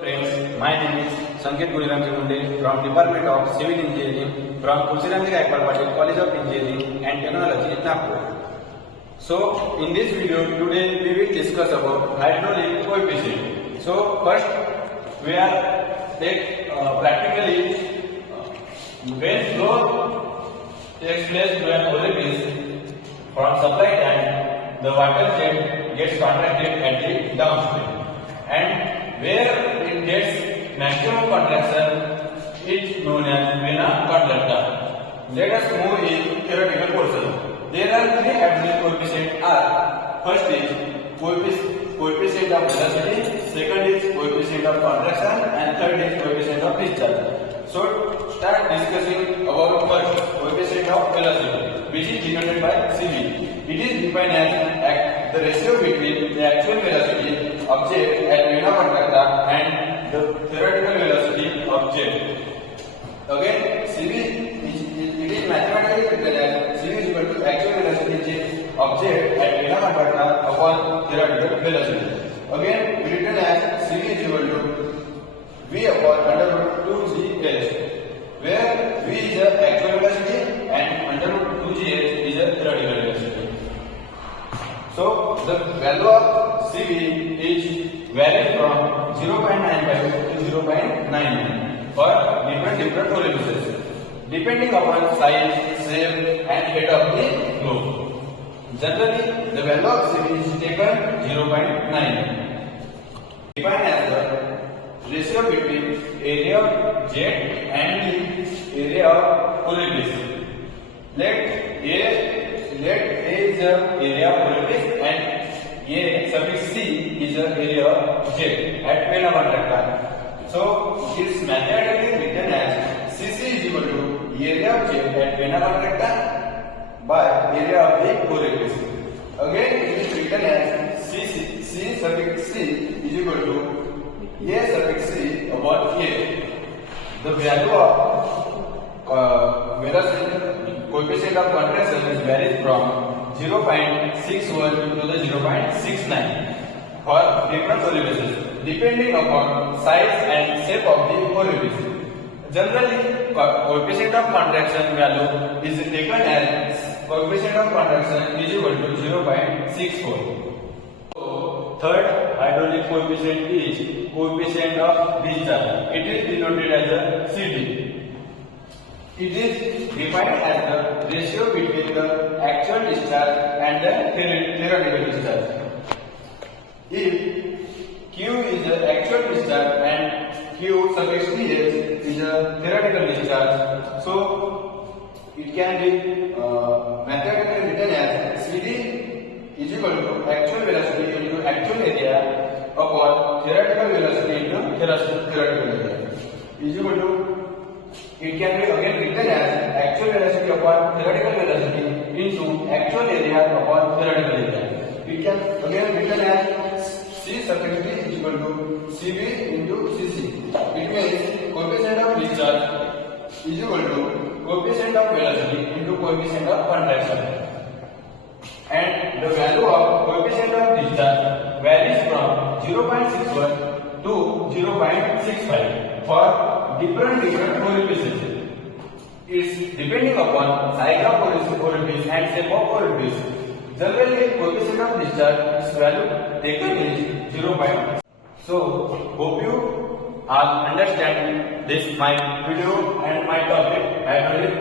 Friends, my name is Sanket Guriram Munde from Department of Civil Engineering from Tulsiram Gaikwad Patil College of Engineering and Technology, Nagpur. So, in this video today we will discuss about hydraulic coefficient. So, first we are take practically when flow takes place to an orifice from supply tank, the water jet gets contracted at the downstream, and where it gets maximum contraction is known as vena contracta. Let us move in theoretical portion. There are three hydraulic coefficients are: first is coefficient of velocity, second is coefficient of contraction, and third is coefficient of discharge. So start discussing about first coefficient of velocity, which is denoted by CV. It is defined as the ratio between the actual velocity of jet at vena contracta and the theoretical velocity of jet. Okay, CV it is mathematically written as CV is equal to actual velocity of jet at vena contracta upon theoretical velocity. Again, written as CV is equal to V upon under root 2gh, where V is the actual velocity and under root 2gh is the theoretical velocity. So the value of CV is varies from 0.95 to 0.99 for different orifices, depending upon size, shape, and head of the globe. Generally, the value of CV is taken 0.9, defined as the ratio between area of jet and the area of orifice. Let A is the area of orifice and A suffix C is the area of jet at vena contracta. So it is mathematically written as CC is equal to area of jet at vena contracta by area of the orifice. Again, it is written as C suffix C is equal to A suffix C upon A. The value of velocity coefficient of contraction varies from 0.61 to the 0.69 for different orifices, depending upon size and shape of the orifice. Generally, coefficient of contraction value is taken as coefficient of contraction is equal to 0.64. So, third hydraulic coefficient is coefficient of discharge. It is denoted as a CD. It is defined as the ratio between the actual discharge and the theoretical discharge. If Q is the actual discharge and Q suffix ds is the theoretical discharge, so it can be mathematically written as CD is equal to actual velocity into actual area upon theoretical velocity into theoretical area is equal to. It can be again written as actual velocity upon theoretical velocity into actual area upon theoretical area. It can again written as C suffix D is equal to CV into CC. It means coefficient of discharge is equal to coefficient of velocity into coefficient of contraction. And the value of coefficient of discharge varies from 0.61 to 0.65 for different orifices. It's depending upon size of orifice and shape of orifice. Generally, coefficient of discharge is value taken is 0. So, hope you all understand this my video and my topic hydraulic